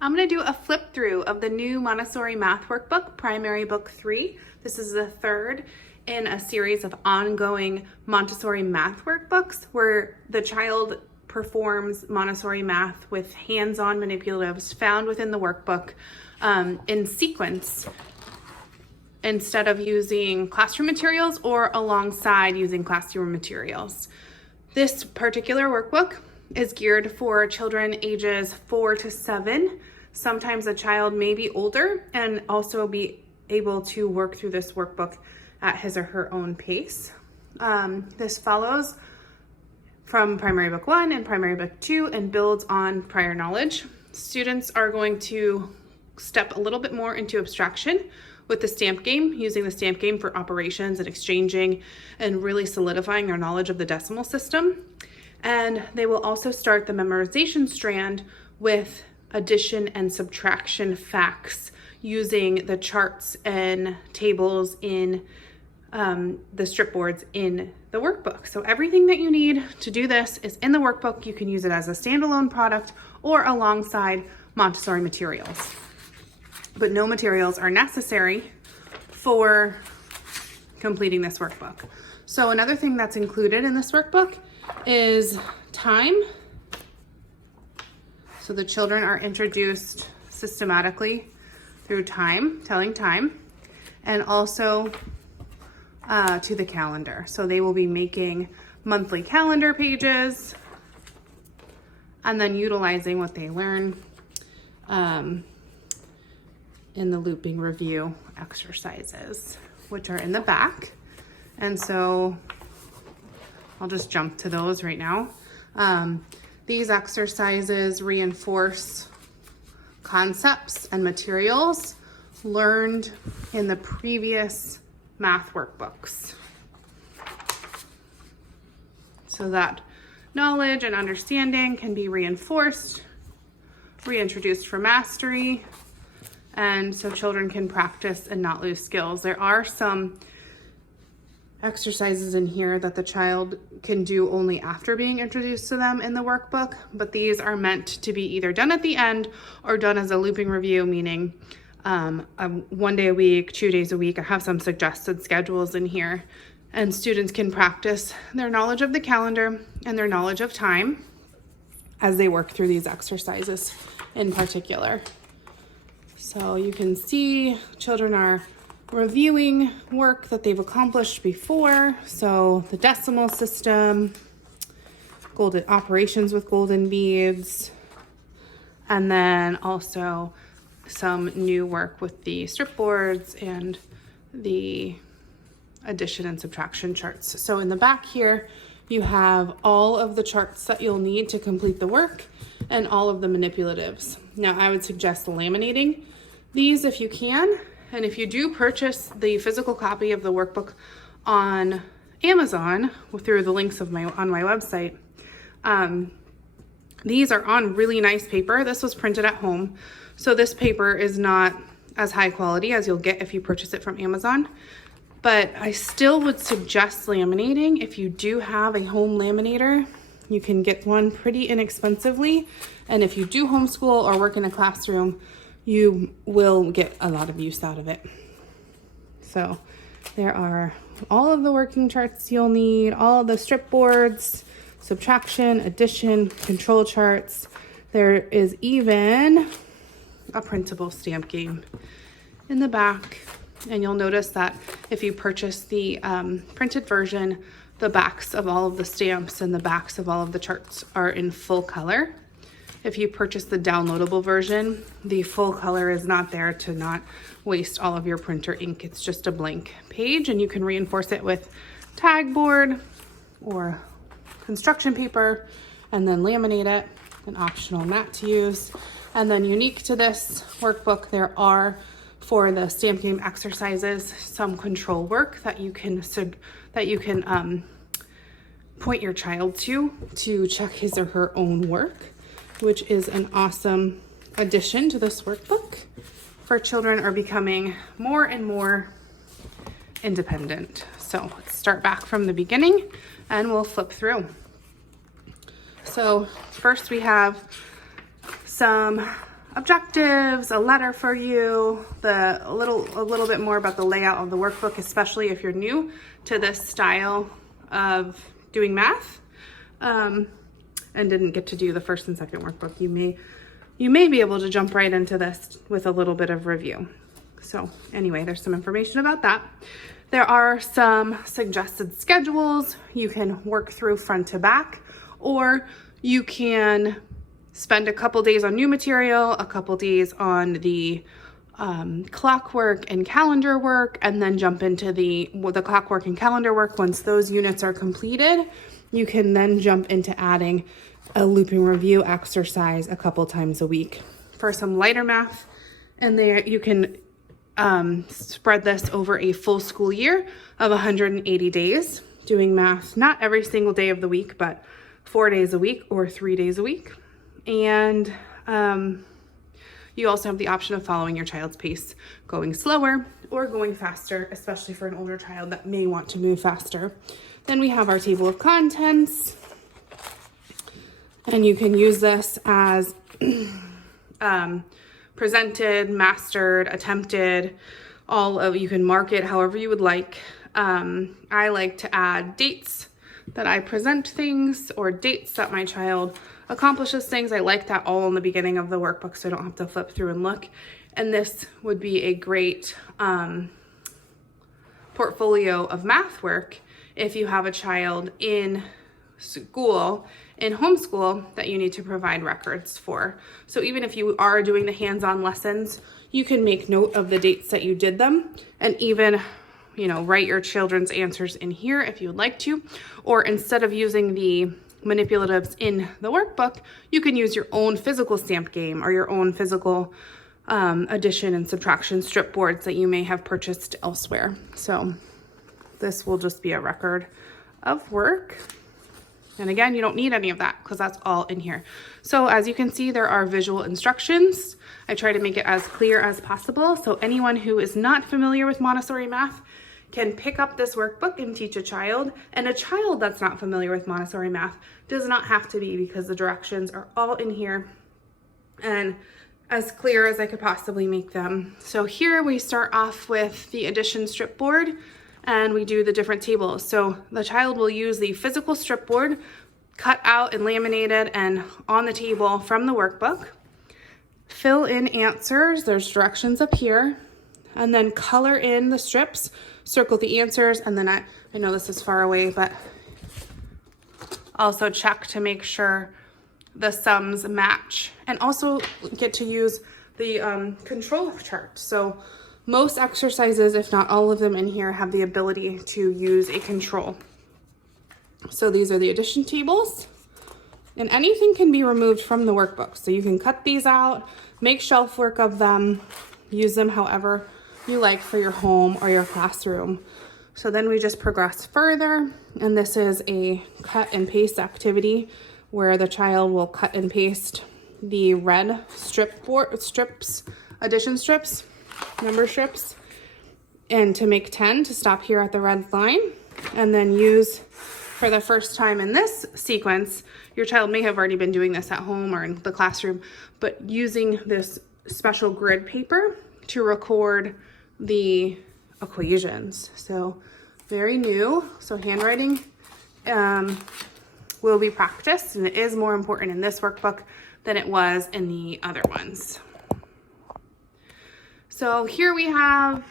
I'm going to do a flip through of the new Montessori Math Workbook, Primary Book 3. This is the third in a series of ongoing Montessori Math Workbooks where the child performs Montessori math with hands-on manipulatives found within the workbook in sequence instead of using classroom materials or alongside using classroom materials. This particular workbook is geared for children ages 4 to 7. Sometimes a child may be older and also be able to work through this workbook at his or her own pace. This follows from Primary Book 1 and Primary Book 2 and builds on prior knowledge. Students are going to step a little bit more into abstraction with the Stamp Game, using the Stamp Game for operations and exchanging and really solidifying their knowledge of the decimal system. And they will also start the memorization strand with addition and subtraction facts using the charts and tables in the strip boards in the workbook. So everything that you need to do this is in the workbook. You can use it as a standalone product or alongside Montessori materials. But no materials are necessary for completing this workbook. So another thing that's included in this workbook is time. So the children are introduced systematically through time, telling time, and also to the calendar. So they will be making monthly calendar pages and then utilizing what they learn in the looping review exercises, which are in the back. And so I'll just jump to those right now. These exercises reinforce concepts and materials learned in the previous math workbooks, so that knowledge and understanding can be reinforced, reintroduced for mastery, and so children can practice and not lose skills. There are some exercises in here that the child can do only after being introduced to them in the workbook, but these are meant to be either done at the end or done as a looping review, meaning 1 day a week, 2 days a week. I have some suggested schedules in here, and students can practice their knowledge of the calendar and their knowledge of time as they work through these exercises in particular. So you can see children are reviewing work that they've accomplished before. So the decimal system, golden operations with golden beads, and then also some new work with the strip boards and the addition and subtraction charts. So in the back here, you have all of the charts that you'll need to complete the work and all of the manipulatives. Now, I would suggest laminating these if you can. And if you do purchase the physical copy of the workbook on Amazon through the links on my website, these are on really nice paper. This was printed at home, so this paper is not as high quality as you'll get if you purchase it from Amazon. But I still would suggest laminating. If you do have a home laminator, you can get one pretty inexpensively. And if you do homeschool or work in a classroom, you will get a lot of use out of it. So there are all of the working charts you'll need, all of the strip boards, subtraction, addition, control charts. There is even a printable stamp game in the back. And you'll notice that if you purchase the printed version, the backs of all of the stamps and the backs of all of the charts are in full color. If you purchase the downloadable version, the full color is not there to not waste all of your printer ink. It's just a blank page, and you can reinforce it with tag board or construction paper and then laminate it, an optional mat to use. And then unique to this workbook, there are, for the Stamp Game exercises, some control work that you can point your child to check his or her own work, which is an awesome addition to this workbook for children are becoming more and more independent. So let's start back from the beginning and we'll flip through. So first we have some objectives, a letter for you, a little bit more about the layout of the workbook, especially if you're new to this style of doing math, and didn't get to do the first and second workbook. You may be able to jump right into this with a little bit of review. So anyway, there's some information about that. There are some suggested schedules you can work through front to back, or you can spend a couple days on new material, a couple days on the clockwork and calendar work, and then jump into the clockwork and calendar work. Once those units are completed, you can then jump into adding a looping review exercise a couple times a week for some lighter math. And there you can spread this over a full school year of 180 days, doing math not every single day of the week, but 4 days a week or 3 days a week. And you also have the option of following your child's pace, going slower or going faster, especially for an older child that may want to move faster. Then we have our table of contents, and you can use this as presented, mastered, attempted, you can mark it however you would like. I like to add dates that I present things, or dates that my child accomplishes things. I like that all in the beginning of the workbook so I don't have to flip through and look. And this would be a great portfolio of math work if you have a child in school, in homeschool, that you need to provide records for. So even if you are doing the hands-on lessons, you can make note of the dates that you did them, and even write your children's answers in here if you would like to. Or instead of using the manipulatives in the workbook, you can use your own physical stamp game or your own physical addition and subtraction strip boards that you may have purchased elsewhere. So this will just be a record of work. And again, you don't need any of that because that's all in here. So as you can see, there are visual instructions. I try to make it as clear as possible, so anyone who is not familiar with Montessori math can pick up this workbook and teach a child. And a child that's not familiar with Montessori math does not have to be, because the directions are all in here and as clear as I could possibly make them. So here we start off with the addition strip board, and we do the different tables. So the child will use the physical strip board, cut out and laminated and on the table from the workbook. Fill in answers, there's directions up here, and then color in the strips, circle the answers, and then I know this is far away, but also check to make sure the sums match, and also get to use the control chart. So most exercises, if not all of them in here, have the ability to use a control. So these are the addition tables, and anything can be removed from the workbook. So you can cut these out, make shelf work of them, use them however you like for your home or your classroom. So then we just progress further, and this is a cut and paste activity where the child will cut and paste the red strips, addition strips, number strips, and to make 10 to stop here at the red line, and then use, for the first time in this sequence, your child may have already been doing this at home or in the classroom, but using this special grid paper to record the equations. So very new. So handwriting will be practiced, and it is more important in this workbook than it was in the other ones. So here we have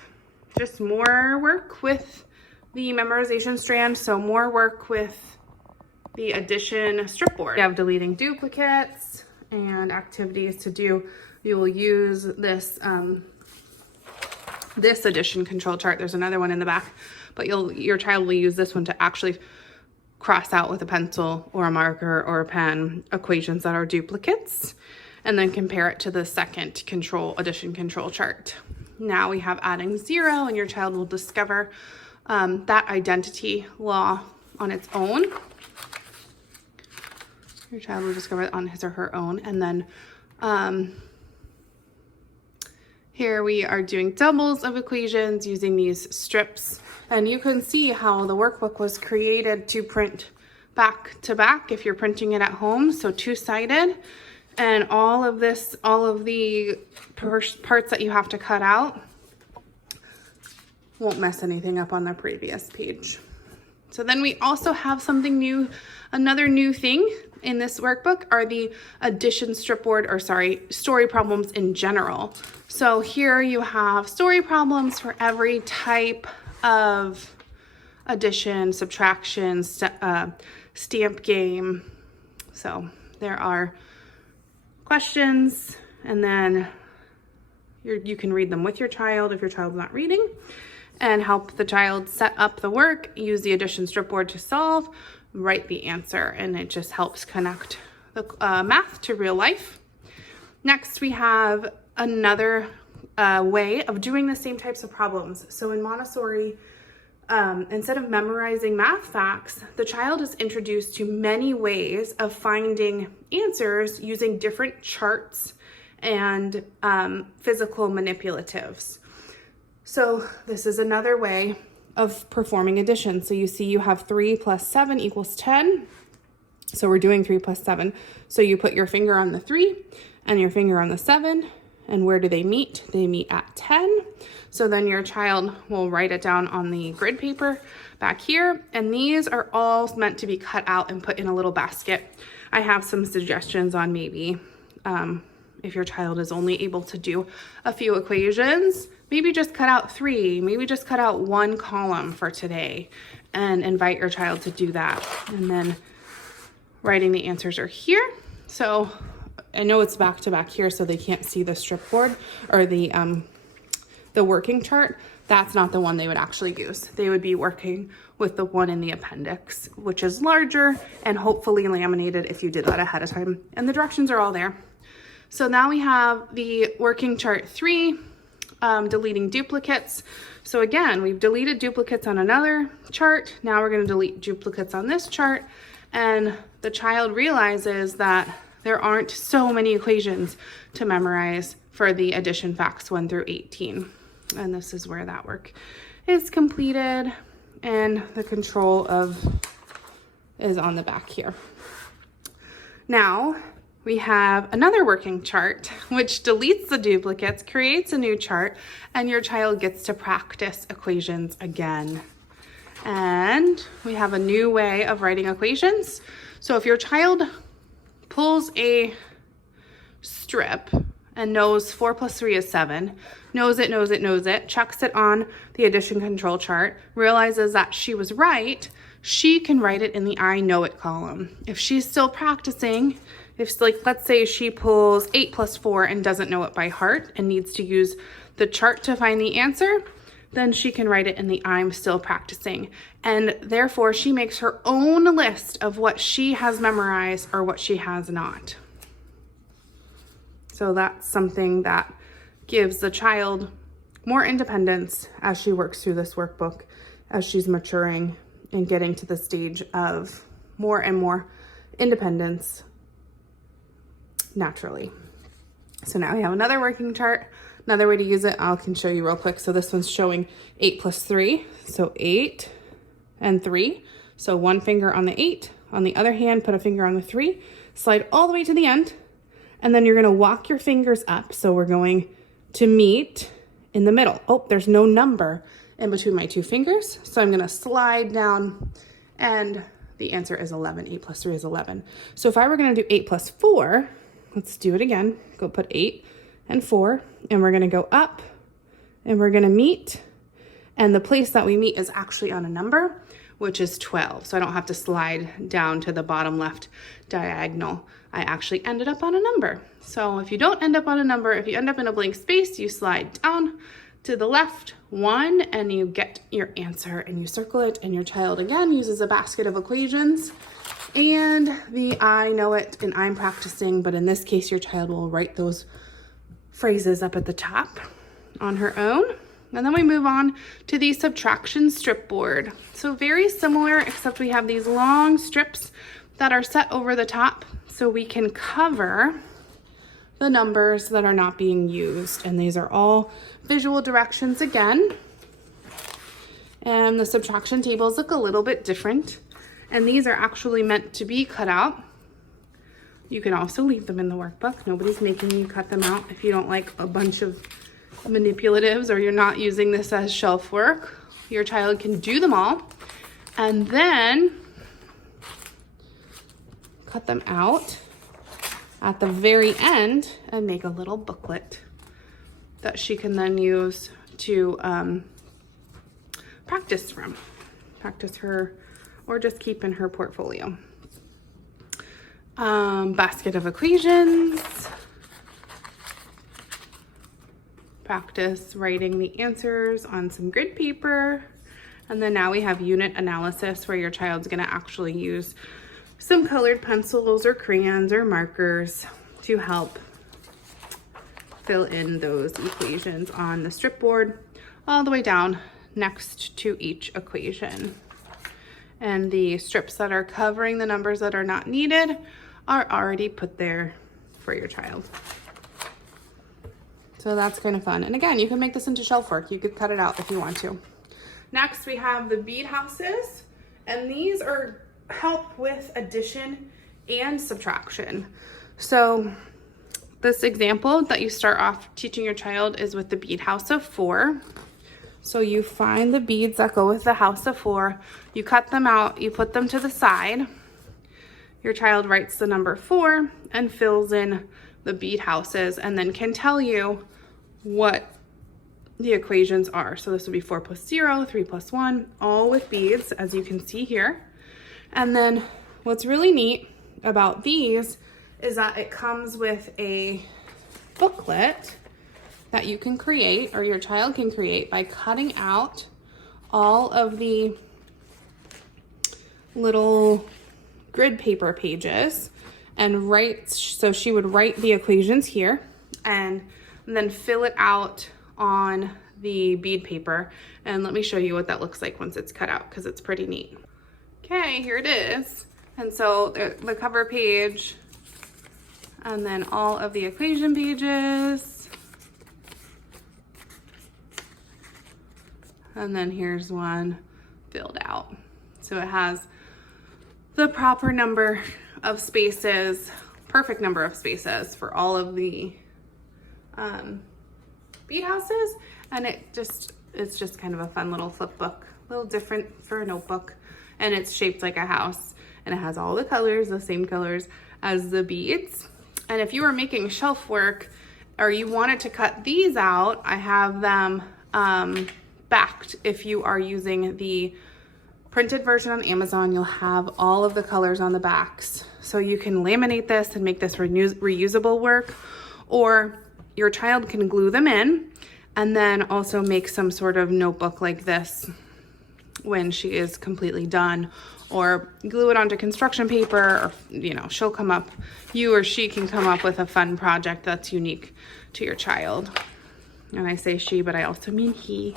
just more work with the memorization strand. So more work with the addition strip board. We have deleting duplicates and activities to do. You will use this this addition control chart. There's another one in the back, but your child will use this one to actually cross out with a pencil or a marker or a pen equations that are duplicates, and then compare it to the second addition control chart. Now we have adding 0, and your child will discover that identity law on its own. Your child will discover it on his or her own. And then here we are doing doubles of equations using these strips. And you can see how the workbook was created to print back to back if you're printing it at home. So two-sided. And all of the parts that you have to cut out won't mess anything up on the previous page. So then we also have something new, another new thing in this workbook are the addition strip board, or sorry, story problems in general. So here you have story problems for every type of addition, subtraction, stamp game. So there are questions, and then you can read them with your child if your child's not reading, and help the child set up the work, use the addition strip board to solve, write the answer, and it just helps connect the math to real life. Next, we have another way of doing the same types of problems. So in Montessori, instead of memorizing math facts, the child is introduced to many ways of finding answers using different charts and physical manipulatives. So this is another way of performing addition. So you see you have 3 plus 7 equals 10. So we're doing 3 plus 7. So you put your finger on the 3 and your finger on the 7. And where do they meet? They meet at 10. So then your child will write it down on the grid paper back here. And these are all meant to be cut out and put in a little basket. I have some suggestions on maybe if your child is only able to do a few equations, maybe just cut out 3, maybe just cut out 1 column for today and invite your child to do that. And then writing the answers are here. So I know it's back to back here so they can't see the strip board or the working chart. That's not the one they would actually use. They would be working with the one in the appendix, which is larger and hopefully laminated if you did that ahead of time. And the directions are all there. So now we have the working chart 3, deleting duplicates. So again, we've deleted duplicates on another chart. Now we're going to delete duplicates on this chart. And the child realizes that there aren't so many equations to memorize for the addition facts 1 through 18. And this is where that work is completed. And the control is on the back here. Now, we have another working chart, which deletes the duplicates, creates a new chart, and your child gets to practice equations again. And we have a new way of writing equations. So if your child pulls a strip and knows 4 plus 3 is 7, knows it, checks it on the addition control chart, realizes that she was right, she can write it in the I know it column. If she's still practicing, if, like, let's say she pulls 8 plus 4 and doesn't know it by heart and needs to use the chart to find the answer, then she can write it in the I'm still practicing. And therefore, she makes her own list of what she has memorized or what she has not. So that's something that gives the child more independence as she works through this workbook, as she's maturing and getting to the stage of more and more independence naturally. So now we have another working chart. Another way to use it, I can show you real quick. So this one's showing 8 plus 3. So 8 and 3. So one finger on the 8. On the other hand, put a finger on the 3. Slide all the way to the end. And then you're going to walk your fingers up. So we're going to meet in the middle. Oh, there's no number in between my 2 fingers. So I'm going to slide down, and the answer is 11. 8 plus 3 is 11. So if I were going to do 8 plus 4, let's do it again. Go put 8 and 4, and we're going to go up, and we're going to meet. And the place that we meet is actually on a number, which is 12. So I don't have to slide down to the bottom left diagonal. I actually ended up on a number. So if you don't end up on a number, if you end up in a blank space, you slide down to the left 1 and you get your answer, and you circle it, and your child again uses a basket of equations and the I know it and I'm practicing, but in this case your child will write those phrases up at the top on her own. And then we move on to the subtraction strip board. So very similar, except we have these long strips that are set over the top so we can cover the numbers that are not being used. And these are all visual directions again. And the subtraction tables look a little bit different. And these are actually meant to be cut out You can also leave them in the workbook. Nobody's making you cut them out if you don't like a bunch of manipulatives or you're not using this as shelf work. Your child can do them all and then cut them out at the very end and make a little booklet that she can then use to practice her, or just keep in her portfolio. Basket of equations. Practice writing the answers on some grid paper. And then now we have unit analysis, where your child's gonna actually use some colored pencils or crayons or markers to help fill in those equations on the strip board all the way down next to each equation. And the strips that are covering the numbers that are not needed are already put there for your child. So that's kind of fun. And again, you can make this into shelf work. You could cut it out if you want to. Next, we have the bead houses, and these are help with addition and subtraction. So this example that you start off teaching your child is with the bead house of 4. So you find the beads that go with the house of 4, you cut them out, you put them to the side. Your child writes the number 4 and fills in the bead houses, and then can tell you what the equations are. So this would be 4 plus 0, 3 plus 1, all with beads, as you can see here. And then what's really neat about these is that it comes with a booklet that you can create, or your child can create, by cutting out all of the little grid paper pages and write. So she would write the equations here and then fill it out on the bead paper. And let me show you what that looks like once it's cut out, because it's pretty neat. Okay, here it is. And so the cover page, and then all of the equation pages. And then here's one filled out. So it has the proper number of spaces, perfect number of spaces for all of the bead houses. And it's just kind of a fun little flip book, a little different for a notebook. And it's shaped like a house, and it has all the colors, the same colors as the beads. And if you were making shelf work or you wanted to cut these out, I have them backed. If you are using the printed version on Amazon, you'll have all of the colors on the backs. So you can laminate this and make this reusable work, or your child can glue them in and then also make some sort of notebook like this when she is completely done, or glue it onto construction paper, or you or she can come up with a fun project that's unique to your child. And I say she, but I also mean he.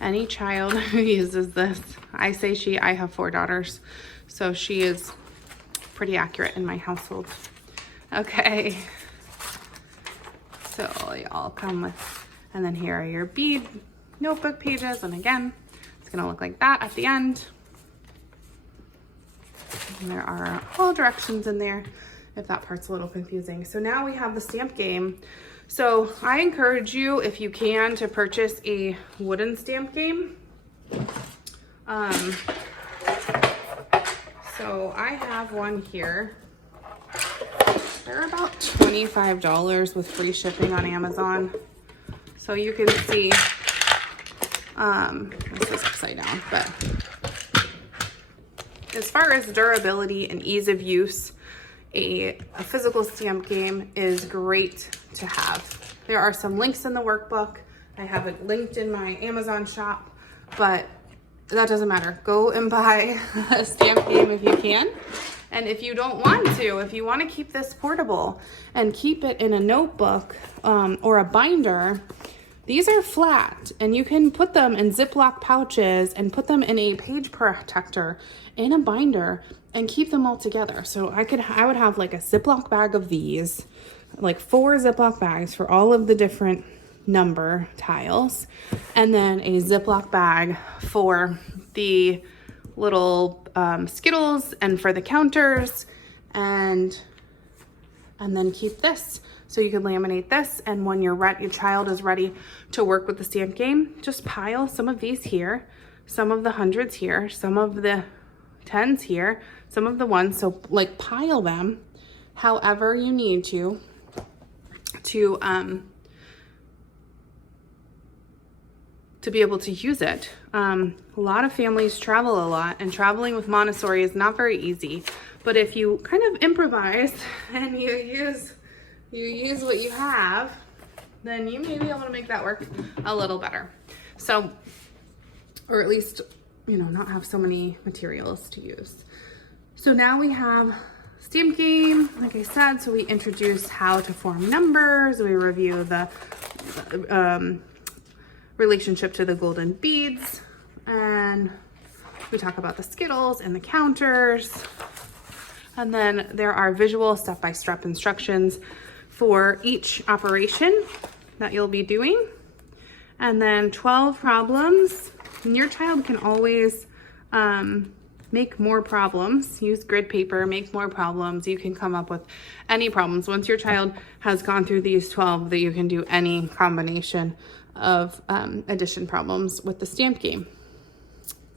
Any child who uses this. I say she, I have 4 daughters, so she is pretty accurate in my household. Okay, so they all come with, and then here are your bead notebook pages, and again, it's gonna look like that at the end. And there are all directions in there if that part's a little confusing. So now we have the stamp game. So I encourage you, if you can, to purchase a wooden stamp game. So I have one here. They're about $25 with free shipping on Amazon. So you can see, this is upside down, but as far as durability and ease of use, a physical stamp game is great to have. There are some links in the workbook. I have it linked in my Amazon shop, but that doesn't matter. Go and buy a stamp game if you can. And if you don't want to, if you want to keep this portable and keep it in a notebook or a binder, these are flat and you can put them in Ziploc pouches and put them in a page protector in a binder and keep them all together. So I would have like a Ziploc bag of these, like 4 Ziploc bags for all of the different number tiles, and then a Ziploc bag for the little Skittles and for the counters, and and then keep this. So you can laminate this, and when your child is ready to work with the stamp game, just pile some of these here, some of the hundreds here, some of the tens here, some of the ones. So like pile them however you need to be able to use it. A lot of families travel a lot, and traveling with Montessori is not very easy. But if you kind of improvise and you use what you have, then you may be able to make that work a little better. So, or at least, you know, not have so many materials to use. So now we have Stamp Game, like I said, so we introduce how to form numbers, we review the relationship to the golden beads, and we talk about the Skittles and the counters. And then there are visual step-by-step instructions for each operation that you'll be doing. And then 12 problems. And your child can always make more problems. Use grid paper, make more problems. You can come up with any problems. Once your child has gone through these 12, that you can do any combination of addition problems with the stamp game.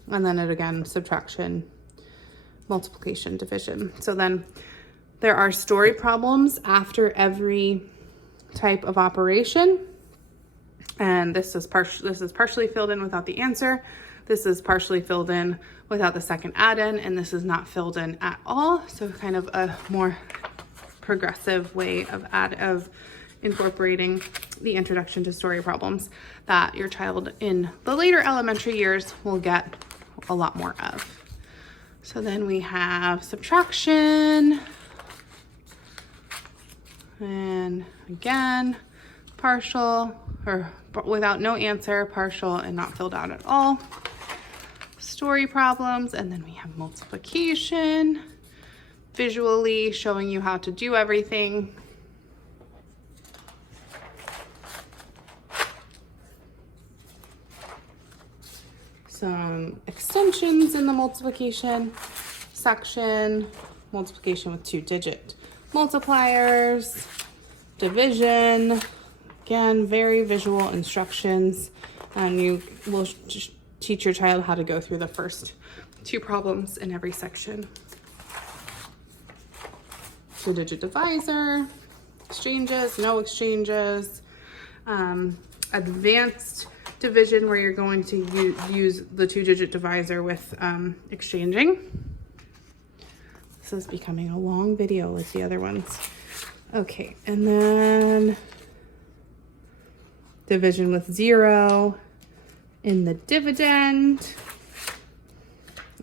And then it again, subtraction, multiplication, division. So then there are story problems after every type of operation. And this is partially filled in without the answer. This is partially filled in without the second add-in, and this is not filled in at all. So kind of a more progressive way of incorporating the introduction to story problems that your child in the later elementary years will get a lot more of. So then we have subtraction, and again, partial, or without no answer, partial, and not filled out at all. Story problems, and then we have multiplication, visually showing you how to do everything. Some extensions in the multiplication section, multiplication with 2-digit multipliers, division, again, very visual instructions, and you will teach your child how to go through the first 2 problems in every section. 2-digit divisor, exchanges, no exchanges, advanced division where you're going to use the 2-digit divisor with exchanging. This is becoming a long video like the other ones. Okay, and then division with 0 in the dividend,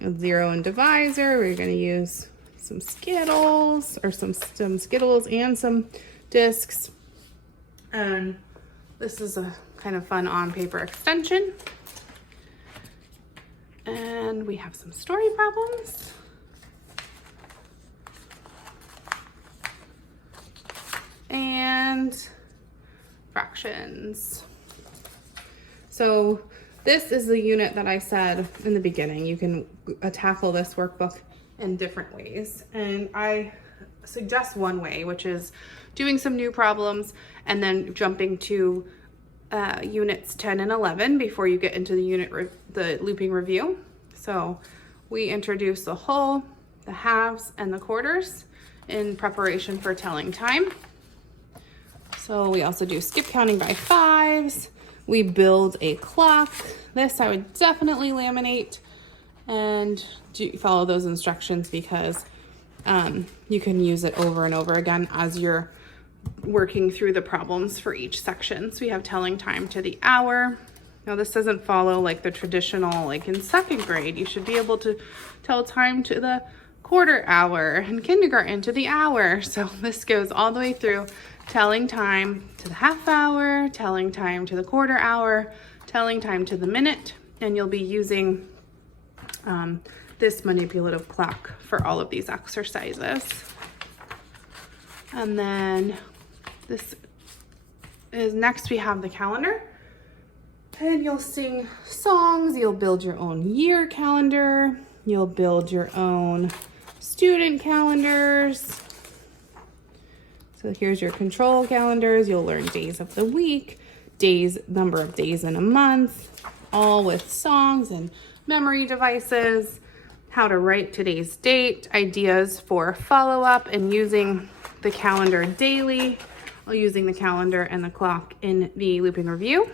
0 in divisor. We're going to use some Skittles, or some Skittles and some discs. And this is a kind of fun on paper extension. And we have some story problems. And fractions. So this is the unit that I said in the beginning. You can tackle this workbook in different ways. And I suggest one way, which is doing some new problems and then jumping to units 10 and 11 before you get into the looping review. So we introduce the whole, the halves, and the quarters in preparation for telling time. So we also do skip counting by 5s. We build a clock. This I would definitely laminate and follow those instructions, because you can use it over and over again as you're working through the problems for each section. So we have telling time to the hour. Now this doesn't follow like the traditional, like in 2nd grade, you should be able to tell time to the quarter hour, and kindergarten to the hour. So this goes all the way through, telling time to the half hour, telling time to the quarter hour, telling time to the minute, and you'll be using this manipulative clock for all of these exercises. And then this is next, we have the calendar, and you'll sing songs, you'll build your own year calendar, you'll build your own student calendars. So here's your control calendars. You'll learn days of the week, number of days in a month, all with songs and memory devices, how to write today's date, ideas for follow-up, and using the calendar daily, or using the calendar and the clock in the looping review.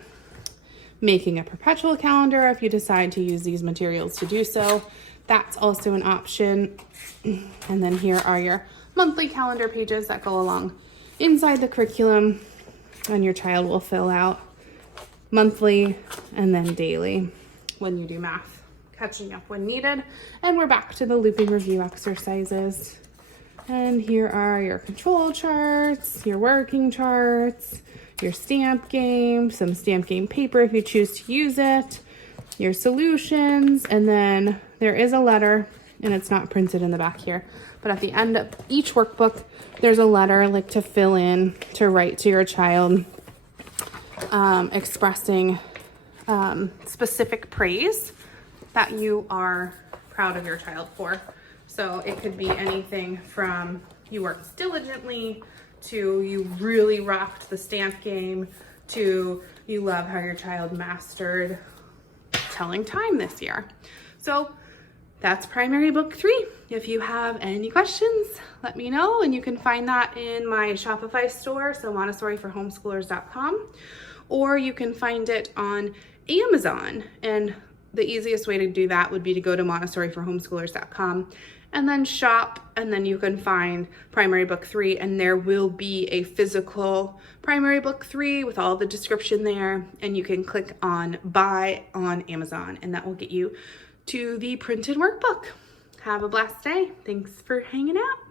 Making a perpetual calendar if you decide to use these materials to do so. That's also an option. And then here are your monthly calendar pages that go along inside the curriculum, and your child will fill out monthly and then daily when you do math, catching up when needed. And we're back to the looping review exercises. And here are your control charts, your working charts, your stamp game, some stamp game paper if you choose to use it, your solutions, and then there is a letter, and it's not printed in the back here, but at the end of each workbook, there's a letter like to fill in, to write to your child, expressing specific praise that you are proud of your child for. So it could be anything from you worked diligently, to you really rocked the stamp game, to you love how your child mastered telling time this year. So that's primary book 3. If you have any questions, let me know, and you can find that in my Shopify store, so montessoriforhomeschoolers.com, or you can find it on Amazon. And the easiest way to do that would be to go to montessoriforhomeschoolers.com and then shop, and then you can find primary book 3, and there will be a physical primary book 3 with all the description there, and you can click on buy on Amazon, and that will get you to the printed workbook. Have a blessed day. Thanks for hanging out.